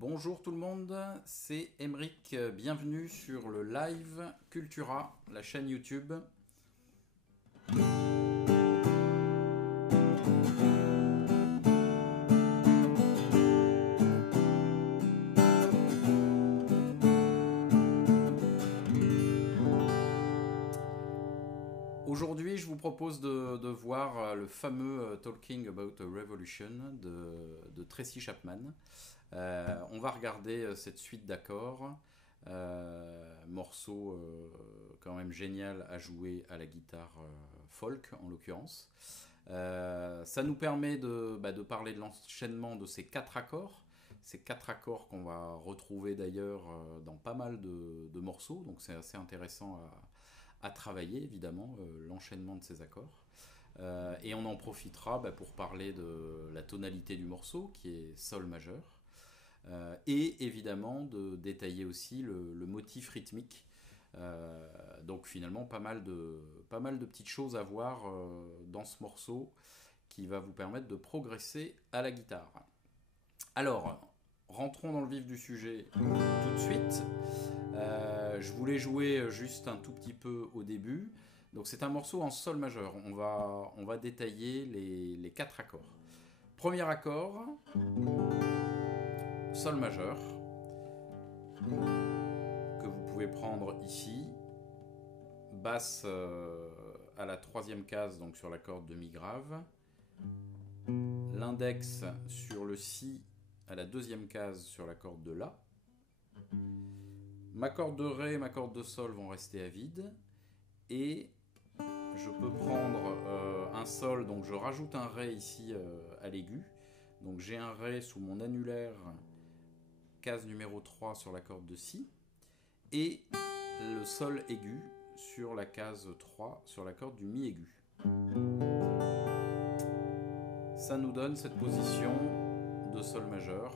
Bonjour tout le monde, c'est Emeric, bienvenue sur le live Cultura, la chaîne YouTube. Aujourd'hui, je vous propose de voir le fameux Talking About a Revolution de Tracy Chapman. On va regarder cette suite d'accords, morceau quand même génial à jouer à la guitare folk en l'occurrence. Ça nous permet de parler de l'enchaînement de ces quatre accords qu'on va retrouver d'ailleurs dans pas mal de morceaux, donc c'est assez intéressant à travailler évidemment l'enchaînement de ces accords. Et on en profitera pour parler de la tonalité du morceau qui est Sol majeur. Et évidemment de détailler aussi le motif rythmique. Donc finalement pas mal de petites choses à voir dans ce morceau qui va vous permettre de progresser à la guitare. Alors, rentrons dans le vif du sujet tout de suite. Je voulais jouer juste un tout petit peu au début. Donc c'est un morceau en sol majeur. On va détailler les quatre accords. Premier accord, sol majeur, que vous pouvez prendre ici, basse à la troisième case, donc sur la corde de mi grave, l'index sur le si à la deuxième case sur la corde de la, ma corde de ré et ma corde de sol vont rester à vide, et je peux prendre un sol, donc je rajoute un ré ici à l'aigu, donc j'ai un ré sous mon annulaire, case numéro 3 sur la corde de si, et le sol aigu sur la case 3 sur la corde du mi aigu. Ça nous donne cette position de sol majeur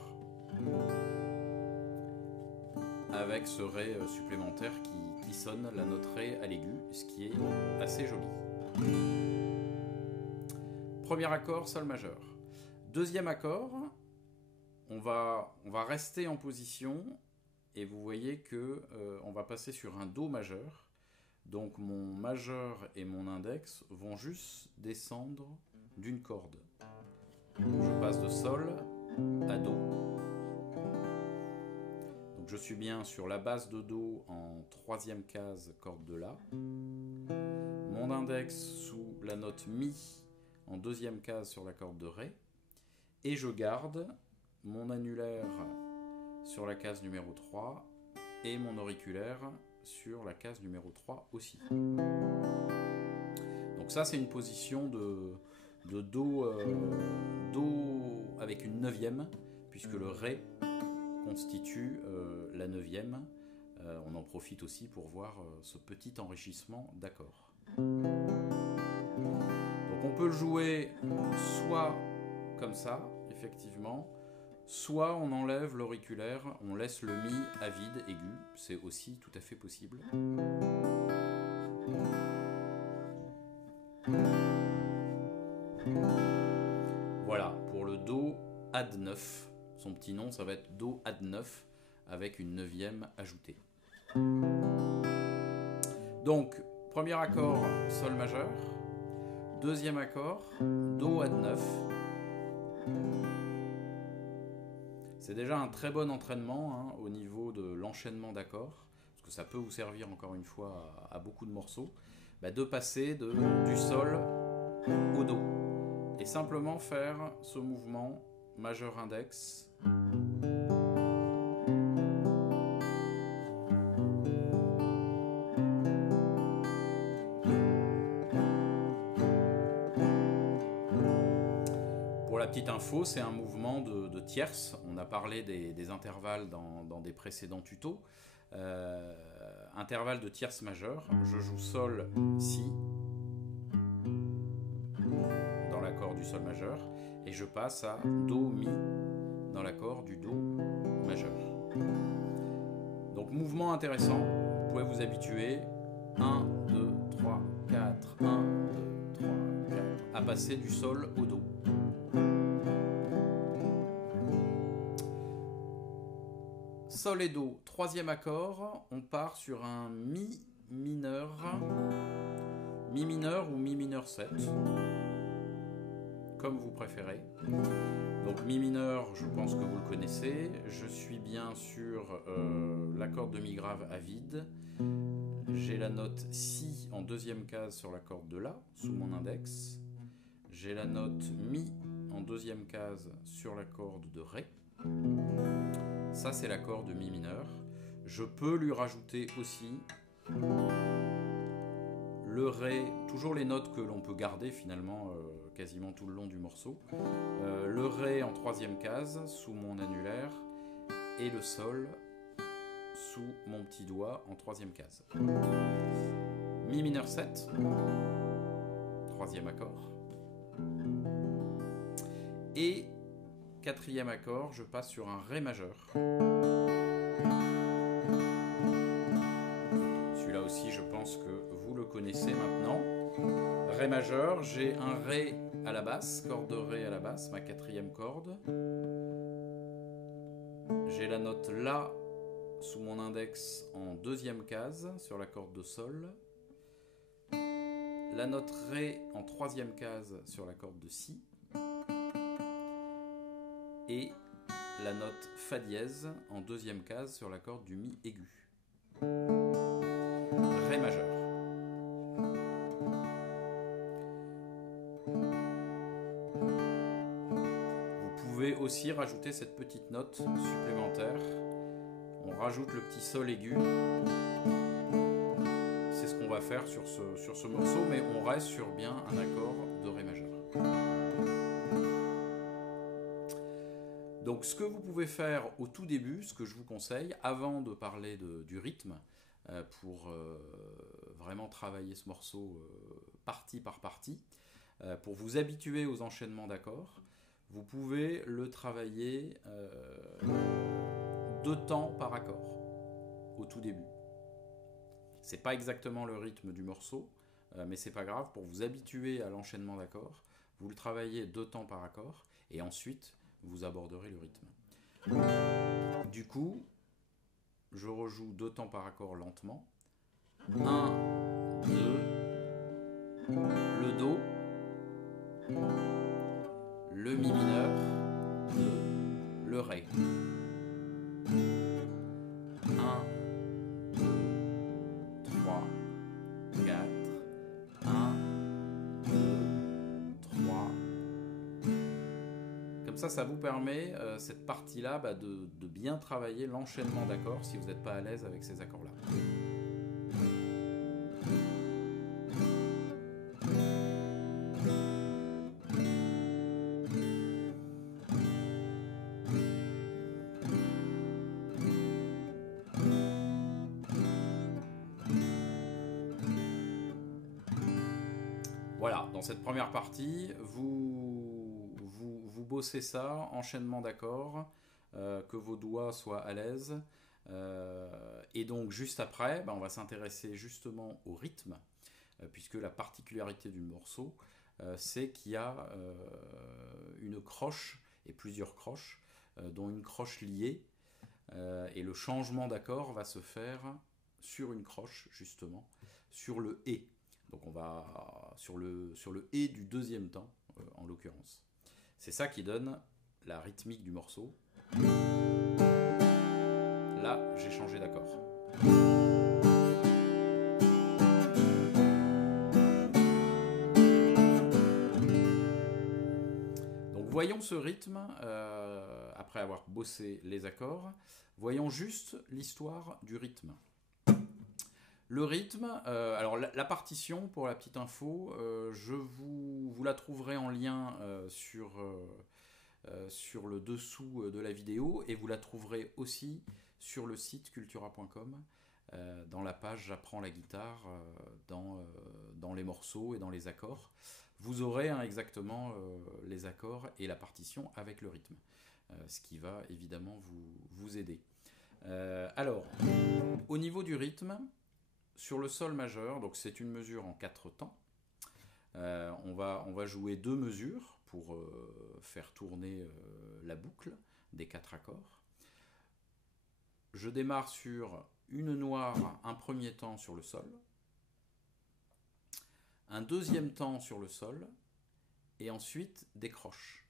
avec ce ré supplémentaire qui sonne la note ré à l'aigu, ce qui est assez joli. Premier accord, sol majeur. Deuxième accord, on va rester en position et vous voyez que on va passer sur un do majeur. Donc mon majeur et mon index vont juste descendre d'une corde. Je passe de sol à do. Donc je suis bien sur la base de do en troisième case, corde de la. Mon index sous la note mi en deuxième case sur la corde de ré. Et je garde mon annulaire sur la case numéro 3 et mon auriculaire sur la case numéro 3 aussi. Donc ça c'est une position de do, do avec une neuvième, puisque le ré constitue la neuvième. On en profite aussi pour voir ce petit enrichissement d'accords. Donc on peut le jouer soit comme ça, effectivement, soit on enlève l'auriculaire, on laisse le mi à vide aigu, c'est aussi tout à fait possible. Voilà, pour le do add 9, son petit nom ça va être do add 9 avec une neuvième ajoutée. Donc, premier accord, sol majeur, deuxième accord, do add 9. C'est déjà un très bon entraînement au niveau de l'enchaînement d'accords, parce que ça peut vous servir encore une fois à beaucoup de morceaux, de passer du sol au do. Et simplement faire ce mouvement majeur index. Pour la petite info, c'est un mouvement de tierces. On a parlé des intervalles dans des précédents tutos. Intervalle de tierces majeures. Je joue sol, si, dans l'accord du sol majeur. Et je passe à do, mi, dans l'accord du do majeur. Donc mouvement intéressant. Vous pouvez vous habituer. 1, 2, 3, 4. 1, 2, 3, 4. À passer du sol au do. Sol et Do, troisième accord, on part sur un Mi mineur, Mi mineur ou Mi mineur 7, comme vous préférez. Donc Mi mineur, je pense que vous le connaissez, je suis bien sur l'accord de Mi grave à vide, j'ai la note Si en deuxième case sur la corde de La, sous mon index, j'ai la note Mi en deuxième case sur la corde de Ré. Ça, c'est l'accord de Mi mineur. Je peux lui rajouter aussi le Ré, toujours les notes que l'on peut garder finalement quasiment tout le long du morceau. Le Ré en troisième case sous mon annulaire et le Sol sous mon petit doigt en troisième case. Mi mineur 7, troisième accord. Et quatrième accord, je passe sur un Ré majeur. Celui-là aussi, je pense que vous le connaissez maintenant. Ré majeur, j'ai un Ré à la basse, corde de Ré à la basse, ma quatrième corde. J'ai la note La sous mon index en deuxième case sur la corde de Sol. La note Ré en troisième case sur la corde de Si. Et la note Fa dièse en deuxième case sur la corde du Mi aigu. Ré majeur. Vous pouvez aussi rajouter cette petite note supplémentaire. On rajoute le petit Sol aigu. C'est ce qu'on va faire sur ce morceau, mais on reste sur bien un accord de Ré majeur. Donc ce que vous pouvez faire au tout début, ce que je vous conseille, avant de parler du rythme, pour vraiment travailler ce morceau partie par partie, pour vous habituer aux enchaînements d'accords, vous pouvez le travailler 2 temps par accord, au tout début. C'est pas exactement le rythme du morceau, mais c'est pas grave, pour vous habituer à l'enchaînement d'accords, vous le travaillez 2 temps par accord, et ensuite vous aborderez le rythme. Du coup, je rejoue 2 temps par accord lentement. 1, 2, le Do, le Mi mineur, 2, le Ré. 1, 2, 3, 4, 1, 2, 3. Comme ça vous permet, cette partie-là, de bien travailler l'enchaînement d'accords si vous n'êtes pas à l'aise avec ces accords-là. Voilà, dans cette première partie, vous bossez ça, enchaînement d'accords, que vos doigts soient à l'aise. Et donc juste après, on va s'intéresser justement au rythme, puisque la particularité du morceau, c'est qu'il y a une croche et plusieurs croches, dont une croche liée, et le changement d'accord va se faire sur une croche, justement, sur le « et ». Donc on va sur le « et » du deuxième temps, en l'occurrence. C'est ça qui donne la rythmique du morceau. Là, j'ai changé d'accord. Donc voyons ce rythme, après avoir bossé les accords, voyons juste l'histoire du rythme. Le rythme, alors la partition, pour la petite info, vous la trouverez en lien sur le dessous de la vidéo, et vous la trouverez aussi sur le site cultura.com, dans la page J'apprends la guitare, dans les morceaux et dans les accords. Vous aurez exactement les accords et la partition avec le rythme, ce qui va évidemment vous aider. Alors, au niveau du rythme, sur le Sol majeur, donc c'est une mesure en 4 temps. On va jouer 2 mesures pour faire tourner la boucle des 4 accords. je démarre sur une noire un premier temps sur le sol, un deuxième temps sur le sol, et ensuite des croches.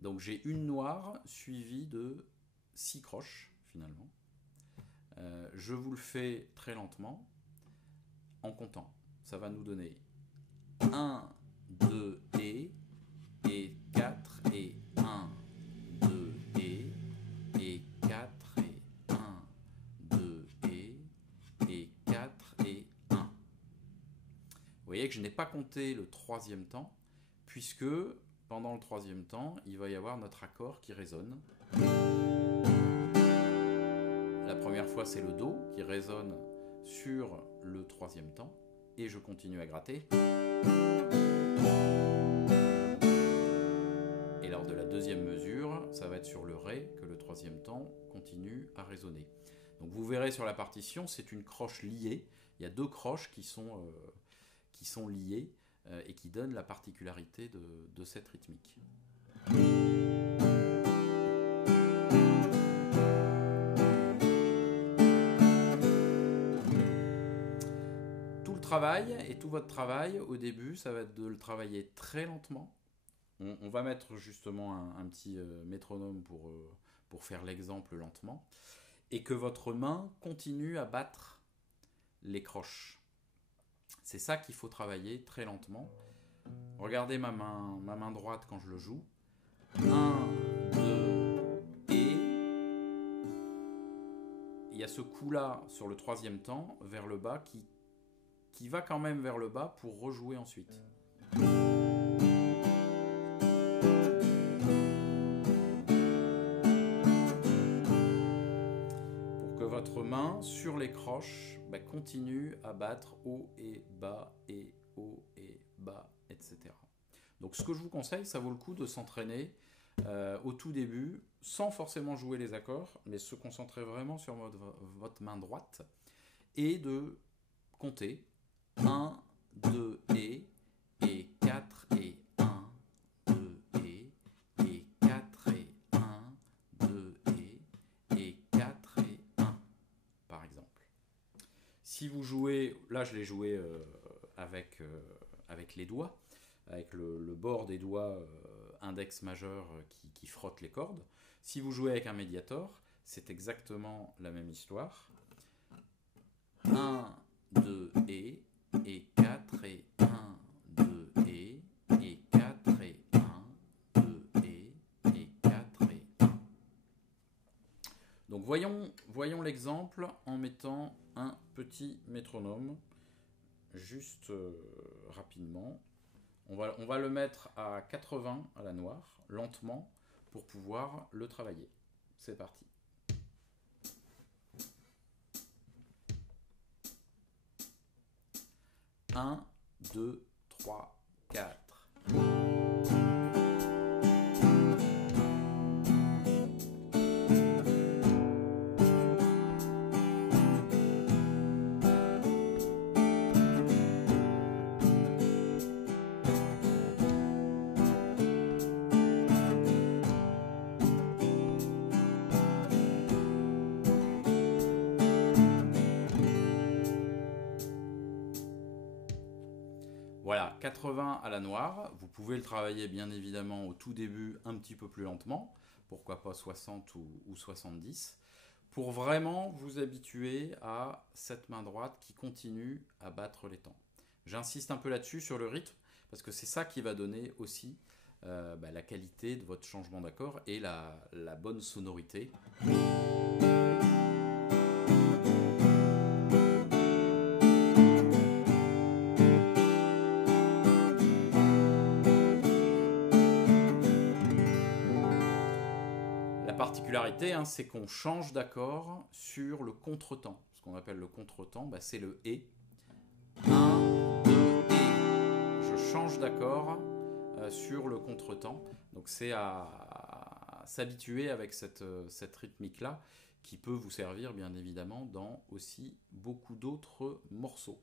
Donc j'ai une noire suivie de 6 croches finalement. Je vous le fais très lentement en comptant. Ça va nous donner 1, 2 et 4 et 1, 2 et 4 et 1, 2 et 4 et 1. Vous voyez que je n'ai pas compté le troisième temps, puisque pendant le troisième temps, il va y avoir notre accord qui résonne. La première fois, c'est le Do qui résonne sur le troisième temps, et je continue à gratter. Et lors de la deuxième mesure, ça va être sur le Ré que le troisième temps continue à résonner. Donc vous verrez sur la partition, c'est une croche liée. Il y a 2 croches qui sont liées et qui donnent la particularité de cette rythmique. Tout le travail et tout votre travail au début, ça va être de le travailler très lentement. On va mettre justement un petit métronome pour faire l'exemple lentement, et que votre main continue à battre les croches. C'est ça qu'il faut travailler très lentement. Regardez ma main droite quand je le joue. 1, 2 et... Il y a ce coup-là sur le troisième temps, vers le bas, qui va quand même vers le bas pour rejouer ensuite. Votre main sur les croches continue à battre haut et bas et haut et bas, etc. Donc ce que je vous conseille, ça vaut le coup de s'entraîner au tout début, sans forcément jouer les accords, mais se concentrer vraiment sur votre main droite et de compter 1, 2 et 4 et 1, 2 et 4 et 1, 2 et 4 et 1, par exemple. Si vous jouez, là je l'ai joué avec les doigts, avec le bord des doigts index majeur qui frotte les cordes. Si vous jouez avec un médiator, c'est exactement la même histoire. 1, 2 et 4 et 1, 2 et 4 et 1, 2 et 4 et 1. Donc voyons l'exemple en mettant un petit métronome, juste rapidement. On va le mettre à 80 à la noire, lentement, pour pouvoir le travailler. C'est parti. Un, 2, 3, 4. Voilà, 80 à la noire. Vous pouvez le travailler bien évidemment au tout début un petit peu plus lentement, pourquoi pas 60 ou 70, pour vraiment vous habituer à cette main droite qui continue à battre les temps. J'insiste un peu là-dessus sur le rythme, parce que c'est ça qui va donner aussi la qualité de votre changement d'accord et la bonne sonorité. C'est qu'on change d'accord sur le contretemps. Ce qu'on appelle le contretemps, c'est le et. 1, 2 et. Je change d'accord sur le contretemps. Donc c'est à s'habituer avec cette rythmique-là, qui peut vous servir bien évidemment dans aussi beaucoup d'autres morceaux.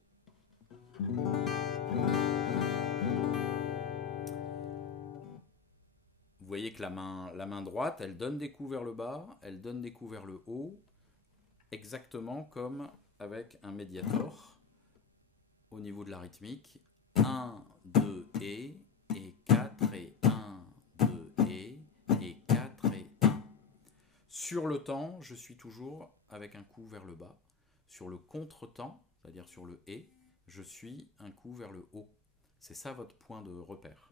Vous voyez que la main droite, elle donne des coups vers le bas, elle donne des coups vers le haut, exactement comme avec un médiator au niveau de la rythmique. 1, 2 et 4 et 1, 2 et 4 et 1. Sur le temps, je suis toujours avec un coup vers le bas. Sur le contre-temps, c'est-à-dire sur le et, je suis un coup vers le haut. C'est ça votre point de repère.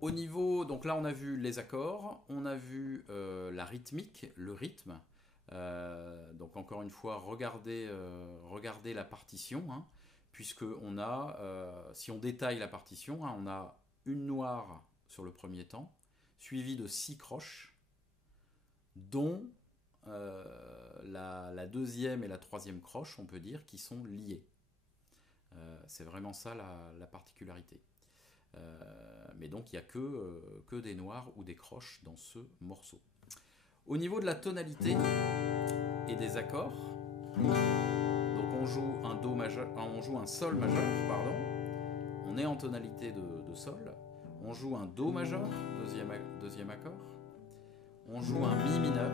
Au niveau, donc là on a vu les accords, on a vu la rythmique, le rythme. Donc encore une fois, regardez la partition, hein, puisque on a, si on détaille la partition, hein, on a une noire sur le premier temps, suivie de 6 croches, dont la deuxième et la troisième croche, on peut dire, qui sont liées. C'est vraiment ça la particularité. Mais donc il n'y a que des noirs ou des croches dans ce morceau. Au niveau de la tonalité et des accords, donc on joue un do majeur, on joue un sol majeur, pardon. On est en tonalité de sol. On joue un do majeur, deuxième accord. On joue un mi mineur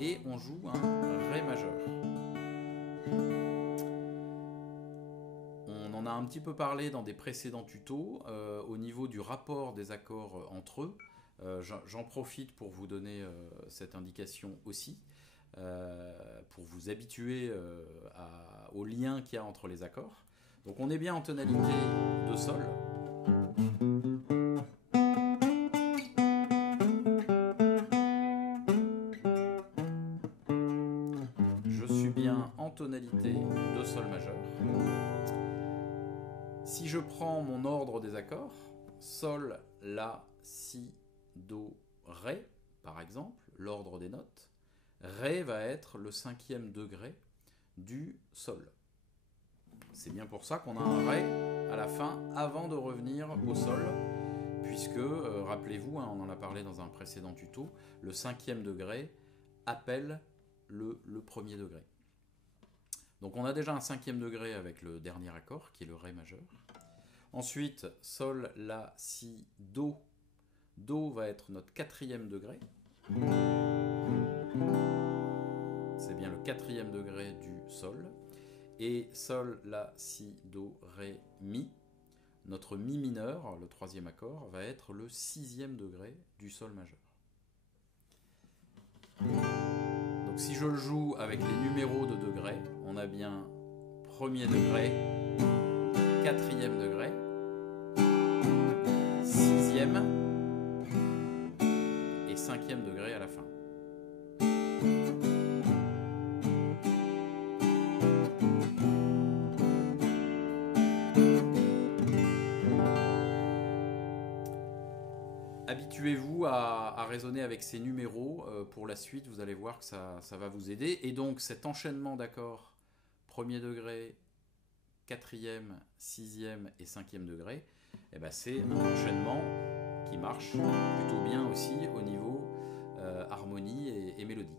et on joue un ré majeur. On en a un petit peu parlé dans des précédents tutos au niveau du rapport des accords entre eux. J'en profite pour vous donner cette indication aussi, pour vous habituer au lien qu'il y a entre les accords. Donc on est bien en tonalité de sol. Je suis bien en tonalité de sol majeur. Si je prends mon ordre des accords, sol, la, si, do, ré, par exemple, l'ordre des notes, ré va être le 5e degré du sol. C'est bien pour ça qu'on a un ré à la fin avant de revenir au sol, puisque, rappelez-vous, hein, on en a parlé dans un précédent tuto, le 5e degré appelle le 1er degré. Donc on a déjà un 5e degré avec le dernier accord, qui est le ré majeur. Ensuite, sol, la, si, do. Do va être notre 4e degré. C'est bien le 4e degré du sol. Et sol, la, si, do, ré, mi. Notre mi mineur, le 3e accord, va être le 6e degré du sol majeur. Donc si je le joue avec les numéros de degrés, on a bien 1er degré, 4e degré, 6e et 5e degré à la fin. Habituez-vous à raisonner avec ces numéros. Pour la suite, vous allez voir que ça va vous aider. Et donc cet enchaînement d'accords, 1er degré, 4e, 6e et 5e degré, eh ben c'est un enchaînement qui marche plutôt bien aussi au niveau harmonie et mélodie.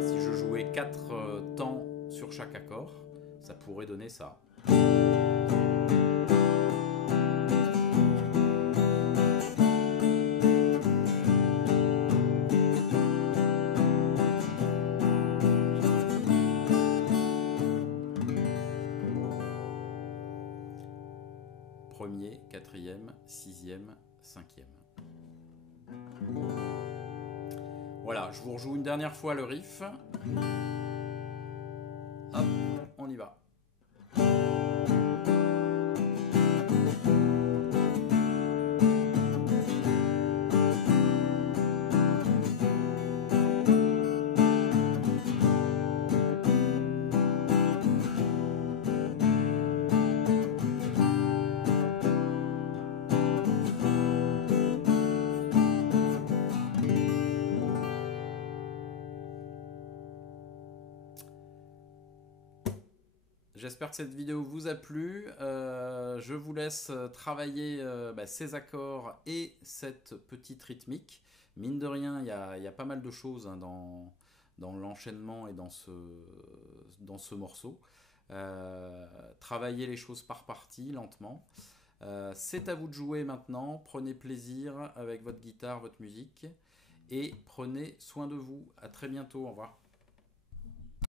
Si je jouais 4 temps sur chaque accord, ça pourrait donner ça. Premier, 4e, 6e, 5e. Voilà, je vous rejoue une dernière fois le riff. Hop, on y va. J'espère que cette vidéo vous a plu. Je vous laisse travailler ces accords et cette petite rythmique. Mine de rien, il y a pas mal de choses hein, dans l'enchaînement et dans ce morceau. Travaillez les choses par partie, lentement. C'est à vous de jouer maintenant. Prenez plaisir avec votre guitare, votre musique. Et prenez soin de vous. À très bientôt. Au revoir.